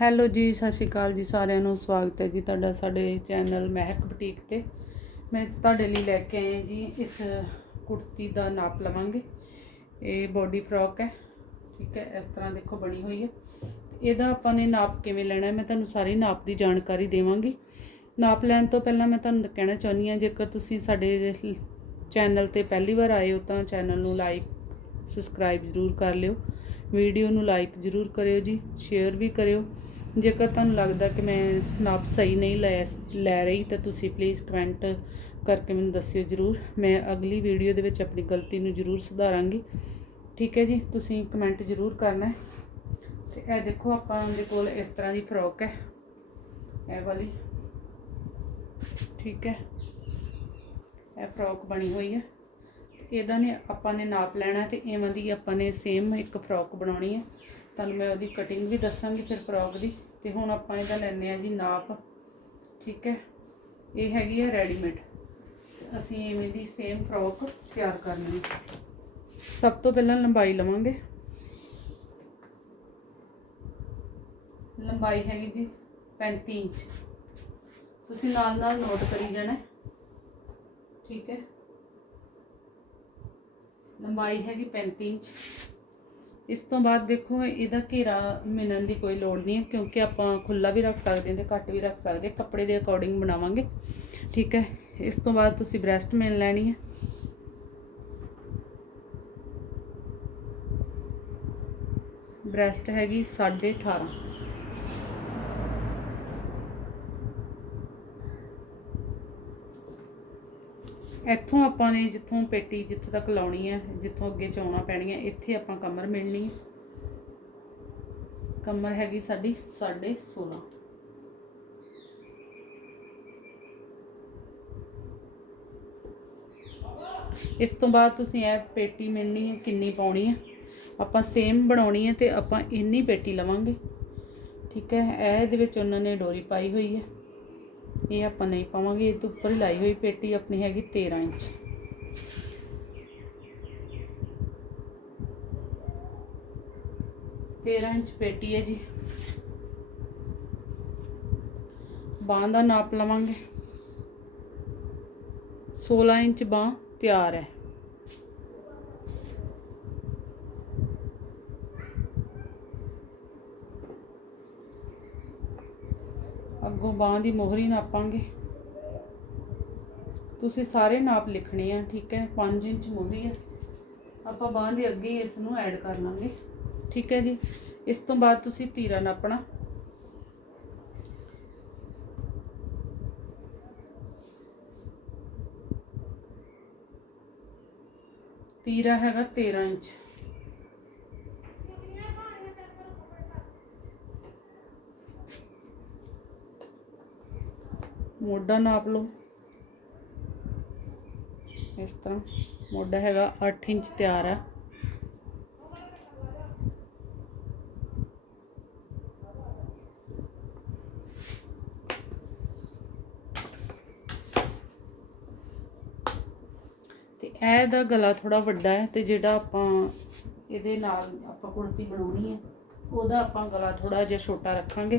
Hello ਜੀ, ਸਤਿ ਸ਼੍ਰੀ ਅਕਾਲ ਜੀ ਸਾਰਿਆਂ ਨੂੰ। ਸਵਾਗਤ ਹੈ ਜੀ ਤੁਹਾਡਾ ਸਾਡੇ ਚੈਨਲ ਮਹਿਕ ਬੁਟੀਕ ਤੇ। ਮੈਂ ਤੁਹਾਡੇ ਲਈ ਲੈ ਕੇ ਆਈ ਜੀ, ਇਸ ਕੁੜਤੀ ਦਾ ਨਾਪ ਲਵਾਂਗੇ। ਇਹ ਬੋਡੀ ਫਰੋਕ ਹੈ, ਠੀਕ ਹੈ, ਇਸ ਤਰ੍ਹਾਂ ਦੇਖੋ ਬਣੀ ਹੋਈ ਹੈ। ਇਹਦਾ ਆਪਾਂ ਨੇ ਨਾਪ ਕਿਵੇਂ ਲੈਣਾ ਮੈਂ ਤੁਹਾਨੂੰ ਸਾਰੀ ਨਾਪ ਦੀ ਜਾਣਕਾਰੀ ਦੇਵਾਂਗੀ। ਨਾਪ ਲੈਣ ਤੋਂ ਪਹਿਲਾਂ ਮੈਂ ਤੁਹਾਨੂੰ ਕਹਿਣਾ ਚਾਹੁੰਦੀ ਹਾਂ, ਜੇਕਰ ਤੁਸੀਂ ਸਾਡੇ ਚੈਨਲ ਤੇ ਪਹਿਲੀ ਵਾਰ ਆਏ ਹੋ ਤਾਂ ਚੈਨਲ ਨੂੰ ਲਾਈਕ ਸਬਸਕ੍ਰਾਈਬ ਜ਼ਰੂਰ ਕਰ ਲਿਓ। ਵੀਡੀਓ ਨੂੰ ਲਾਈਕ ਜ਼ਰੂਰ ਕਰਿਓ ਜੀ ਸ਼ੇਅਰ ਵੀ ਕਰਿਓ। ਜੇਕਰ ਤੁਹਾਨੂੰ ਲੱਗਦਾ ਕਿ ਮੈਂ ਨਾਪ ਸਹੀ ਨਹੀਂ ਲੈ ਲੈ ਰਹੀ, ਤਾਂ ਤੁਸੀਂ ਪਲੀਜ਼ ਕਮੈਂਟ ਕਰਕੇ ਮੈਨੂੰ ਦੱਸਿਓ ਜ਼ਰੂਰ। ਮੈਂ ਅਗਲੀ ਵੀਡੀਓ ਦੇ ਵਿੱਚ ਆਪਣੀ ਗਲਤੀ ਨੂੰ ਜ਼ਰੂਰ ਸੁਧਾਰਾਂਗੀ। ਠੀਕ ਹੈ ਜੀ, ਤੁਸੀਂ ਕਮੈਂਟ ਜ਼ਰੂਰ ਕਰਨਾ ਹੈ। ਤੇ ਇਹ ਦੇਖੋ, ਆਪਾਂ ਦੇ ਕੋਲ ਇਸ ਤਰ੍ਹਾਂ ਦੀ ਫਰੋਕ ਹੈ। ਇਹ ਵਾਲੀ। ਠੀਕ ਹੈ। ਇਹ ਫਰੋਕ ਬਣੀ ਹੋਈ ਹੈ। ਤੇ ਇਹਦਾ ਨੇ ਆਪਾਂ ਨੇ ਨਾਪ ਲੈਣਾ ਤੇ ਇਵੇਂ ਦੀ ਆਪਾਂ ਨੇ ਸੇਮ ਇੱਕ ਫਰੋਕ ਬਣਾਉਣੀ ਹੈ। ਤੁਹਾਨੂੰ ਮੈਂ ਉਹਦੀ ਕਟਿੰਗ ਵੀ ਦੱਸਾਂਗੀ ਫਿਰ ਫਰੋਕ ਦੀ ਤੇ ਹੁਣ ਆਪਾਂ ਇਹਦਾ ਲੈਣੇ ਆ ਜੀ ਨਾਪ, ਠੀਕ ਹੈ? ਇਹ ਹੈਗੀ ਹੈ ਰੈਡੀਮੇਡ ਅਸੀਂ ਇਵੇਂ ਦੀ ਸੇਮ ਫਰੋਕ ਤਿਆਰ ਕਰਨੀ ਸਭ ਤੋਂ ਪਹਿਲਾਂ ਲੰਬਾਈ ਲਵਾਂਗੇ। ਲੰਬਾਈ ਹੈਗੀ ਜੀ 35 ਇੰਚ। ਤੁਸੀਂ ਨਾਲ ਨਾਲ ਨੋਟ ਕਰੀ ਜਾਣਾ ਠੀਕ ਹੈ? ਲੰਬਾਈ ਹੈਗੀ 35 ਇੰਚ। ਇਸ ਤੋਂ ਬਾਅਦ ਦੇਖੋ, ਇਹਦਾ ਘੇਰਾ ਮਿਣਨ ਦੀ ਕੋਈ ਲੋੜ ਨਹੀਂ ਹੈ, ਕਿਉਂਕਿ ਆਪਾਂ ਖੁੱਲਾ ਵੀ ਰੱਖ ਸਕਦੇ ਹਾਂ ਤੇ ਘੱਟ ਵੀ ਰੱਖ ਸਕਦੇ ਹਾਂ, ਕੱਪੜੇ ਦੇ ਅਕੋਰਡਿੰਗ ਬਣਾਵਾਂਗੇ। ਠੀਕ ਹੈ, ਇਸ ਤੋਂ ਬਾਅਦ ਤੁਸੀਂ ਬ੍ਰੈਸਟ ਮਿਣ ਲੈਣੀ ਹੈ। ਬ੍ਰੈਸਟ ਹੈਗੀ 18.5 ਇੱਥੋਂ ਆਪਾਂ ਨੇ ਜਿੱਥੋਂ ਪੇਟੀ ਜਿੱਥੋਂ ਤੱਕ ਲਾਉਣੀ ਹੈ, ਜਿੱਥੋਂ ਅੱਗੇ ਚੌਣਾ ਪੈਣੀ ਹੈ ਇੱਥੇ ਆਪਾਂ ਕਮਰ ਮਿਲਣੀ ਹੈ। ਕਮਰ ਹੈਗੀ ਸਾਡੀ 16.5 ਇਸ ਤੋਂ ਬਾਅਦ ਤੁਸੀਂ ਇਹ ਪੇਟੀ ਮਿਲਣੀ ਹੈ, ਕਿੰਨੀ ਪਾਉਣੀ ਹੈ? ਆਪਾਂ ਸੇਮ ਬਣਾਉਣੀ ਹੈ ਤੇ ਆਪਾਂ ਇੰਨੀ ਪੇਟੀ ਲਵਾਂਗੇ। ਠੀਕ ਹੈ, ਇਹ ਇਹਦੇ ਵਿੱਚ ਉਹਨਾਂ ਨੇ ਡੋਰੀ ਪਾਈ ਹੋਈ ਹੈ। ਇਹ ਆਪਾਂ ਨਹੀਂ ਪਾਵਾਂਗੇ, ਇਹ ਤੋਂ ਉੱਪਰ ਹੀ ਲਾਈ ਹੋਈ ਪੇਟੀ ਆਪਣੀ ਹੈਗੀ 13 ਇੰਚ। ਤੇਰਾਂ ਇੰਚ ਪੇਟੀ ਹੈ ਜੀ। ਬਾਂਹ ਦਾ ਨਾਪ ਲਵਾਂਗੇ। 16 ਇੰਚ ਬਾਂਹ ਤਿਆਰ ਹੈ। ਅੱਗੋਂ ਬਾਂਹ ਦੀ ਮੋਹਰੀ ਨਾਪਾਂਗੇ। ਤੁਸੀਂ ਸਾਰੇ ਨਾਪ ਲਿਖਣੇ ਆ, ਠੀਕ ਹੈ? 5 ਇੰਚ ਮੋਹਰੀ ਹੈ ਆਪਾਂ ਬਾਂਹ ਦੇ ਅੱਗੇ ਹੀ ਇਸ ਨੂੰ ਐਡ ਕਰ ਲਾਂਗੇ। ਠੀਕ ਹੈ ਜੀ? ਇਸ ਤੋਂ ਬਾਅਦ ਤੁਸੀਂ ਤੀਰਾ ਨਾਪਣਾ। ਤੀਰਾ ਹੈਗਾ 13 ਇੰਚ। ਮੋਢਾ ਨਾਪ ਲਓ। ਇਸ ਤਰ੍ਹਾਂ ਮੋਢਾ ਹੈਗਾ 8 ਇੰਚ ਤਿਆਰ ਹੈ ਤੇ ਇਹ ਦਾ ਗਲਾ ਥੋੜਾ ਵੱਡਾ ਹੈ ਤੇ ਜਿਹੜਾ ਆਪਾਂ ਇਹਦੇ ਨਾਲ ਆਪਾਂ ਕੁੜਤੀ ਬਣਾਉਣੀ ਹੈ, ਉਹਦਾ ਆਪਾਂ ਗਲਾ ਥੋੜਾ ਜਿਹਾ ਛੋਟਾ ਰੱਖਾਂਗੇ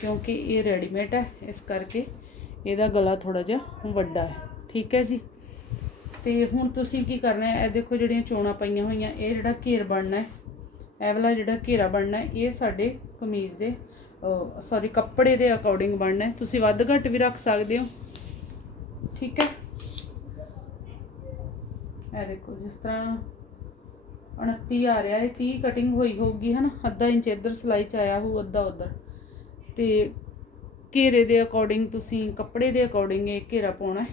ਕਿਉਂਕਿ ਇਹ ਰੈਡੀਮੇਡ ਹੈ, ਇਸ ਕਰਕੇ ਇਹਦਾ ਗਲਾ ਥੋੜਾ ਜਿਹਾ ਵੱਡਾ ਹੈ। ਠੀਕ ਹੈ ਜੀ? ਤੇ ਹੁਣ ਤੁਸੀਂ ਕੀ ਕਰਨਾ ਹੈ? ਇਹ ਦੇਖੋ ਜਿਹੜੀਆਂ ਚੋਣਾਂ ਪਈਆਂ ਹੋਈਆਂ, ਇਹ ਜਿਹੜਾ ਘੇਰ ਬਣਨਾ ਹੈ, ਇਹ ਵਾਲਾ ਜਿਹੜਾ ਘੇਰਾ ਬਣਨਾ ਹੈ, ਇਹ ਸਾਡੇ ਕਮੀਜ਼ ਦੇ ਸੌਰੀ ਕੱਪੜੇ ਦੇ ਅਕੋਰਡਿੰਗ ਬਣਨਾ ਹੈ। ਤੁਸੀਂ ਵੱਧ ਘੱਟ ਵੀ ਰੱਖ ਸਕਦੇ ਹੋ। ਠੀਕ ਹੈ? ਇਹ ਦੇਖੋ, ਜਿਸ ਤਰ੍ਹਾਂ 29 ਆ ਰਿਹਾ ਹੈ 30 ਕਟਿੰਗ ਹੋਈ ਹੋਊਗੀ ਹਨਾ ਅੱਧਾ ਇੰਚ ਇੱਧਰ ਸਲਾਈ ਚ ਆਇਆ ਹੋਊ, ਅੱਧਾ ਉੱਧਰ। ਤੇ ਘੇਰੇ ਦੇ ਅਕੋਰਡਿੰਗ ਤੁਸੀਂ ਕੱਪੜੇ ਦੇ ਅਕੋਰਡਿੰਗ ਇਹ ਘੇਰਾ ਪਾਉਣਾ ਹੈ।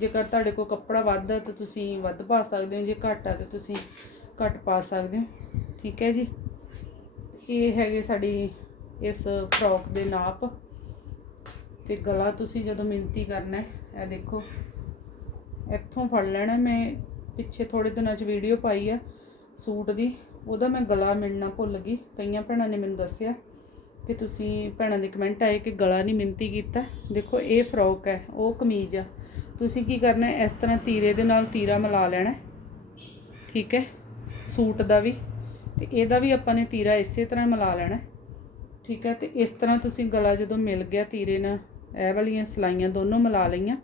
ਜੇਕਰ ਤੁਹਾਡੇ ਕੋਲ ਕੱਪੜਾ ਵੱਧ ਹੈ ਤਾਂ ਤੁਸੀਂ ਵੱਧ ਪਾ ਸਕਦੇ ਹੋ, ਜੇ ਘੱਟ ਆ ਤਾਂ ਤੁਸੀਂ ਘੱਟ ਪਾ ਸਕਦੇ ਹੋ। ਠੀਕ ਹੈ ਜੀ? ਇਹ ਹੈਗੇ ਸਾਡੀ ਇਸ ਫਰੋਕ ਦੇ ਨਾਪ। ਤੇ ਗਲਾ ਤੁਸੀਂ ਜਦੋਂ ਮਿੰਤੀ ਕਰਨਾ ਹੈ, ਇਹ ਦੇਖੋ। ਇੱਥੋਂ ਫੜ ਲੈਣਾ ਮੈਂ ਪਿੱਛੇ ਥੋੜੇ ਦਿਨਾਂ 'ਚ ਵੀਡੀਓ ਪਾਈ ਆ ਸੂਟ ਦੀ। ਉਹਦਾ ਮੈਂ ਗਲਾ ਮਿਲਣਾ ਭੁੱਲ ਗਈ। ਕਈਆਂ ਭੈਣਾਂ ਨੇ ਮੈਨੂੰ ਦੱਸਿਆ। ਕਿ ਤੁਸੀਂ ਭੈਣਾਂ ਦੇ ਕਮੈਂਟ ਆਏ ਕਿ ਗਲਾ ਨਹੀਂ ਮਿੰਤੀ ਕੀਤਾ। ਦੇਖੋ, ਇਹ ਫਰੋਕ ਹੈ, ਉਹ ਕਮੀਜ਼ ਆ। ਤੁਸੀਂ ਕੀ ਕਰਨਾ ਇਸ ਤਰ੍ਹਾਂ ਤੀਰੇ ਦੇ ਨਾਲ ਤੀਰਾ ਮਿਲਾ ਲੈਣਾ ਠੀਕ ਹੈ? ਸੂਟ ਦਾ ਵੀ। ਤੇ ਇਹਦਾ ਵੀ ਆਪਾਂ ਨੇ ਤੀਰਾ ਇਸੇ ਤਰ੍ਹਾਂ ਮਿਲਾ ਲੈਣਾ ਠੀਕ ਹੈ? ਤੇ ਇਸ ਤਰ੍ਹਾਂ ਤੁਸੀਂ ਗਲਾ ਜਦੋਂ ਮਿਲ ਗਿਆ ਤੀਰੇ ਨਾਲ, ਇਹ ਵਾਲੀਆਂ ਸਲਾਈਆਂ ਦੋਨੋਂ ਮਿਲਾ ਲਈਆਂ।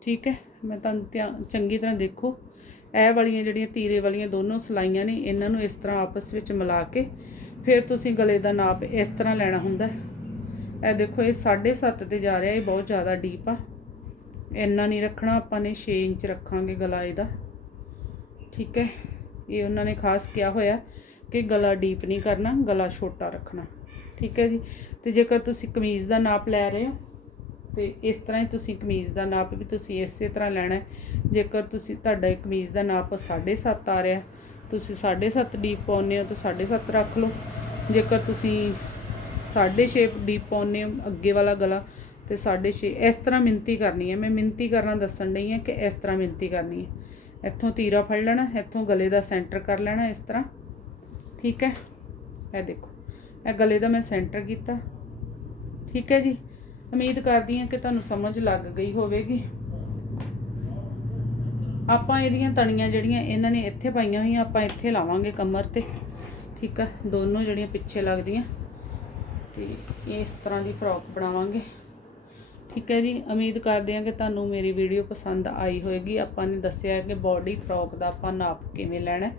ਠੀਕ ਹੈ? ਮੈਂ ਤੁਹਾਨੂੰ ਧਿਆਨ, ਚੰਗੀ ਤਰ੍ਹਾਂ ਦੇਖੋ। ਇਹ ਵਾਲੀਆਂ ਜਿਹੜੀਆਂ ਤੀਰੇ ਵਾਲੀਆਂ ਦੋਨੋਂ ਸਲਾਈਆਂ ਨੇ, ਇਹਨਾਂ ਨੂੰ ਇਸ ਤਰ੍ਹਾਂ ਆਪਸ ਵਿੱਚ ਮਿਲਾ ਕੇ ਫਿਰ ਤੁਸੀਂ ਗਲੇ ਦਾ ਨਾਪ ਇਸ ਤਰ੍ਹਾਂ ਲੈਣਾ ਹੁੰਦਾ ਇਹ ਦੇਖੋ, ਇਹ 7.5 ਤੇ ਜਾ ਰਿਹਾ, ਇਹ ਬਹੁਤ ਜ਼ਿਆਦਾ ਡੀਪ ਆ। ਇੰਨਾ ਨਹੀਂ ਰੱਖਣਾ, ਆਪਾਂ ਨੇ 6 ਇੰਚ ਰੱਖਾਂਗੇ ਗਲਾ ਇਹਦਾ। ਠੀਕ ਹੈ? ਇਹ ਉਹਨਾਂ ਨੇ ਖਾਸ ਕਿਹਾ ਹੋਇਆ ਕਿ ਗਲਾ ਡੀਪ ਨਹੀਂ ਕਰਨਾ, ਗਲਾ ਛੋਟਾ ਰੱਖਣਾ। ਠੀਕ ਹੈ ਜੀ? ਤੇ ਜੇਕਰ ਤੁਸੀਂ ਕਮੀਜ਼ ਦਾ ਨਾਪ ਲੈ ਰਹੇ ਹੋ, ਤੇ ਇਸ ਤਰ੍ਹਾਂ ਹੀ ਤੁਸੀਂ ਕਮੀਜ਼ ਦਾ ਨਾਪ ਵੀ ਤੁਸੀਂ ਇਸੇ ਤਰ੍ਹਾਂ ਲੈਣਾ ਜੇਕਰ ਤੁਸੀਂ, ਤੁਹਾਡਾ ਇਹ ਕਮੀਜ਼ ਦਾ ਨਾਪ 7.5 ਆ ਰਿਹਾ ਤੁਸੀਂ 7.5 ਡੀਪ ਪਾਉਂਦੇ ਹੋ ਤਾਂ 7.5 ਰੱਖ ਲਓ। ਜੇਕਰ ਤੁਸੀਂ 6.5 ਡੀਪ ਪਾਉਂਦੇ ਹੋ ਅੱਗੇ ਵਾਲਾ ਗਲਾ, ਤੇ 6.5 ਇਸ ਤਰ੍ਹਾਂ ਮਿੰਤੀ ਕਰਨੀ ਹੈ। ਮੈਂ ਮਿੰਤੀ ਕਰਨਾ ਦੱਸਣ ਡਈ ਹਾਂ ਕਿ ਇਸ ਤਰ੍ਹਾਂ ਮਿੰਤੀ ਕਰਨੀ ਹੈ। ਇੱਥੋਂ ਤੀਰਾ ਫੜ ਲੈਣਾ, ਇੱਥੋਂ ਗਲੇ ਦਾ ਸੈਂਟਰ ਕਰ ਲੈਣਾ ਇਸ ਤਰ੍ਹਾਂ। ਠੀਕ ਹੈ? ਇਹ ਦੇਖੋ, ਇਹ ਗਲੇ ਦਾ ਮੈਂ ਸੈਂਟਰ ਕੀਤਾ। ਠੀਕ ਹੈ ਜੀ? ਉਮੀਦ ਕਰਦੀ ਹਾਂ ਕਿ ਤੁਹਾਨੂੰ ਸਮਝ ਲੱਗ ਗਈ ਹੋਵੇਗੀ। ਆਪਾਂ ਇਹਦੀਆਂ ਤਣੀਆਂ ਜਿਹੜੀਆਂ ਇਹਨਾਂ ਨੇ ਇੱਥੇ ਪਾਈਆਂ ਹੋਈਆਂ, ਆਪਾਂ ਇੱਥੇ ਲਾਵਾਂਗੇ ਕਮਰ ਤੇ। ਠੀਕ ਆ? ਦੋਨੋਂ ਜਿਹੜੀਆਂ ਪਿੱਛੇ ਲੱਗਦੀਆਂ। ਤੇ ਇਸ ਤਰ੍ਹਾਂ ਦੀ ਫਰੋਕ ਬਣਾਵਾਂਗੇ। ਠੀਕ ਹੈ ਜੀ? ਉਮੀਦ ਕਰਦੇ ਹਾਂ ਕਿ ਤੁਹਾਨੂੰ ਮੇਰੀ ਵੀਡੀਓ ਪਸੰਦ ਆਈ ਹੋਵੇਗੀ ਆਪਾਂ ਨੇ ਦੱਸਿਆ ਕਿ ਬਾਡੀ ਫਰੋਕ ਦਾ ਆਪਾਂ ਨਾਪ ਕਿਵੇਂ ਲੈਣਾ।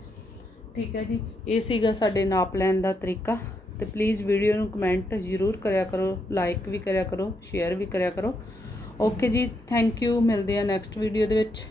ਠੀਕ ਹੈ ਜੀ? ਇਹ ਸੀਗਾ ਸਾਡੇ ਨਾਪ ਲੈਣ ਦਾ ਤਰੀਕਾ। ਤੇ ਪਲੀਜ਼ ਵੀਡੀਓ ਨੂੰ ਕਮੈਂਟ ਜ਼ਰੂਰ ਕਰਿਆ ਕਰੋ। ਲਾਈਕ ਵੀ ਕਰਿਆ ਕਰੋ ਸ਼ੇਅਰ ਵੀ ਕਰਿਆ ਕਰੋ। ਓਕੇ ਜੀ? ਥੈਂਕ ਯੂ ਮਿਲਦੇ ਆ ਨੈਕਸਟ ਵੀਡੀਓ ਦੇ ਵਿੱਚ।